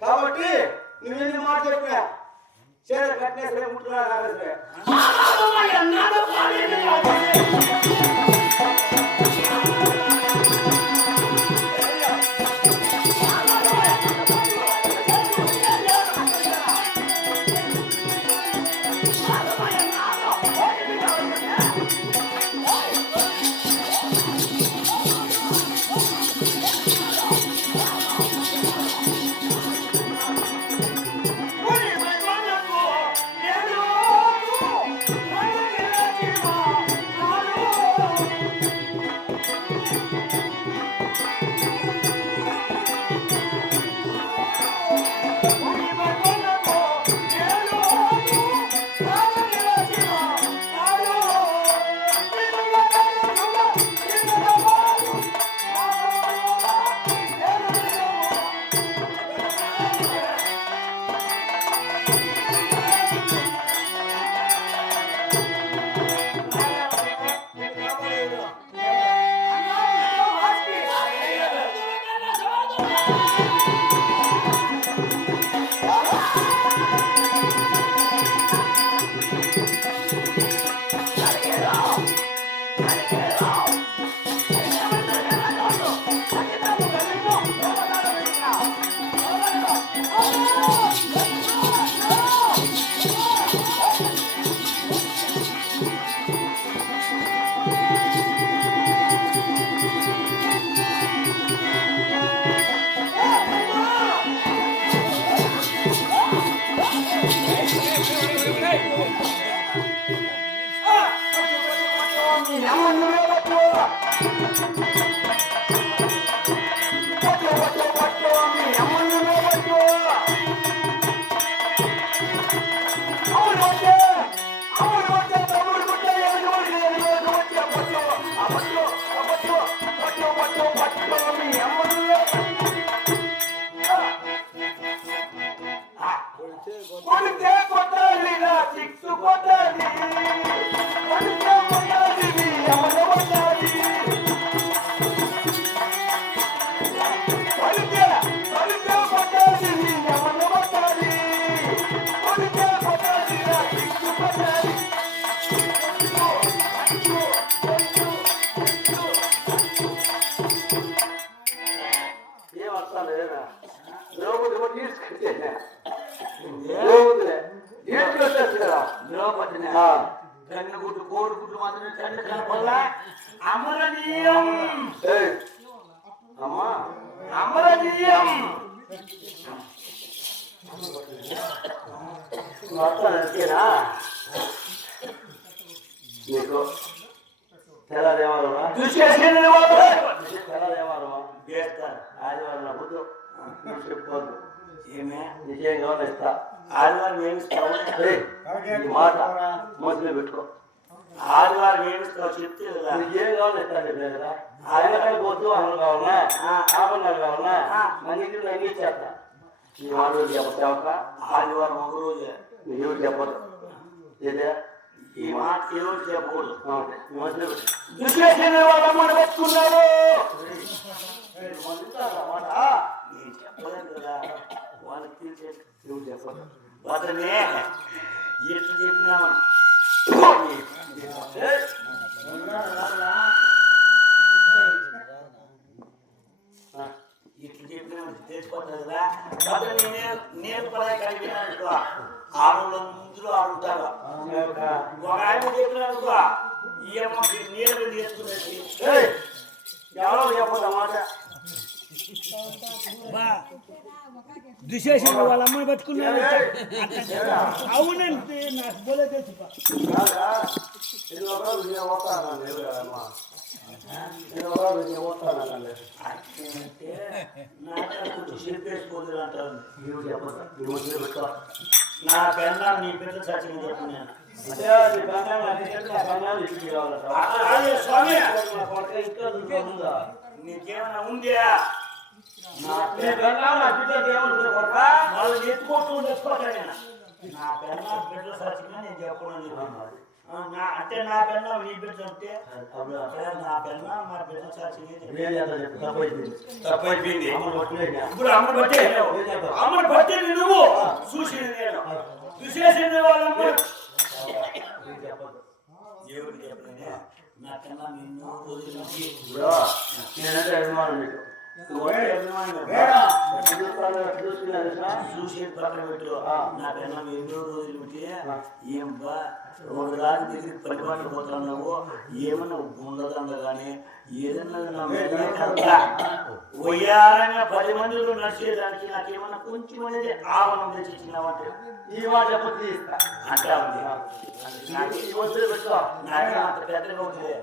కాబట్టి నువ్వు మాట చెప్పినా చీర కట్టిన ముట్టుకున్నా కన్నుగుడ్డు కోడిగుడ్డు మాత్రమే కండు కనపల్లా అమరనీయం అమ్మా అమరనీయం అంతేనా నీకు తెల్లదేవారమా తెల్లదేవారమా ఆదివారం నా బుద్ధు చెప్పొద్దు ఏమే నిజం కావాలి ఇస్తా ఆదివారం ఏమిస్తావు మాట మధ్యలో పెట్టుకో ఆదివారం ఏమిస్తావు చెప్తే కదా నిజం కావాలి ఇస్తాను కదా ఆదివారం వద్దు అమలు కావాలన్నా ఆభరణాలు కావాలన్నా మన ఇంటిలో అన్ని ఇచ్చేస్తా ఈ మాట రోజు చెప్పొక్క ఆదివారం ఒక రోజే నీవు చెప్పదు ఇదే ఈ మాట ఏ రోజు చెప్పకూడదు మధ్యలో దుశ్శేషణ వాళ్ళ పెట్టుకున్నారు నేను చెప్పలేదు కదా వాళ్ళకి తెలిసే నువ్వు చెప్పదు అతనే ఎట్లు చెప్పినామని తెలిసిపోతుంది కదా కాబట్టి నేను పదే కలిగినానుకో ఆడవాళ్ళందరూ ఆడుతారు ఒక ఆయన చెప్పినానుకో ఈ అమ్మకి నీళ్ళు తీసుకునేసి ఎవరో చెప్పదు మాట దుశేషన్ వాళ్ళ అమ్మని పట్టుకున్నాడు అవునంటే నాకు బోలే తెలుసు చెప్పేసిపోతుంది అంటారు నా పెన్నా నీ పెద్ద సచిన్ చెప్పు నేను స్వామి నీకేమైనా ఉందా వాళ్ళు ఎత్తుకోవటం తెచ్చుకోవట్లే నా పెన్నా బిడ్డలు సచిన్ నేను చెప్పడం అంటే నా పెన్నా నీ బిడ్డ అంటే నా పెన్నా మా బిడ్డ సచిన్ తప్పైపోయింది ఇప్పుడు అమ్మని బట్టి నువ్వు చూసి నేను విశేషం వాళ్ళమ్మ దేవుడు చెప్పలేదే నా కన్నా నిన్ను రోజు నుంచి నేనంటే అభిమానం మీకు చూసి పక్కన పెట్టు నా కన్నా ఎన్నో రోజులు పెట్టి ఏం బా రెండు రాజు దగ్గర పరిపాలన పోతున్నావు ఏమన్నా ఉండదండ కానీ ఏదన్నా వయ్యారంగా 10 మందిలో నడిచేదానికి నాకేమన్నా కొంచెం అనేది ఆవనం తెచ్చి ఇచ్చినావంటే ఈ మాట చెప్పి ఇస్తా అట్లా ఉంది నాకు అంత పెద్దగా ఉంటుంది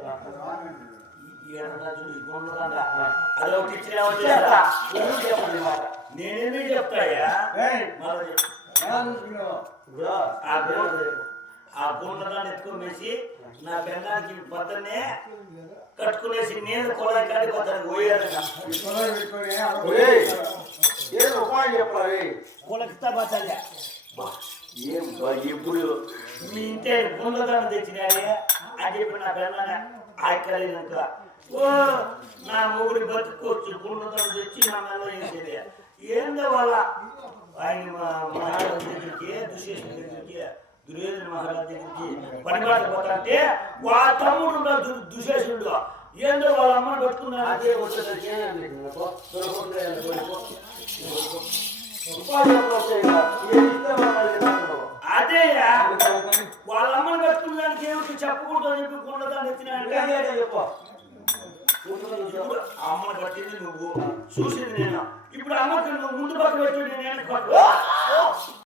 అదొకటి ఇచ్చినావంటే నేనేమీ చెప్తాయా ఆ గుండెలను ఎత్తుకునేసి నా బెంగానికి పొద్దున్నే కట్టుకునేసి నేను కొలా కాడి పోతాను పోయారుగా కొలకితా పోతాలే ఏం ఇప్పుడు మీ ఇంటే గుండెలను తెచ్చినాడే అని చెప్పి నా బెంగానే ఆకలినాక ఓ నా మొగుడి బతుకోవచ్చు గుండెలను తెచ్చి నా మెల్ల వేసేది ఏందో వాళ్ళ ఆయన మహారాజు దగ్గరికి దుశ్శేషుని దగ్గరికి దుర్యోధన మహారాజు దగ్గరికి పనిపాటు పోతాంటే వా తమ్ముడు దుశ్శేషుడు ఏందో వాళ్ళ అమ్మని పట్టుకున్నారు అదే అదేయా వాళ్ళ అమ్మని పట్టుకున్నానికి ఏమిటి చెప్పకూడదు అని చెప్పి గుండెదాన్ని ఎత్తినాయంటే అమ్మని పట్టింది నువ్వు చూసింది నేను ఇప్పుడు అమ్మకి నువ్వు ముందు పక్క పెట్టి నేను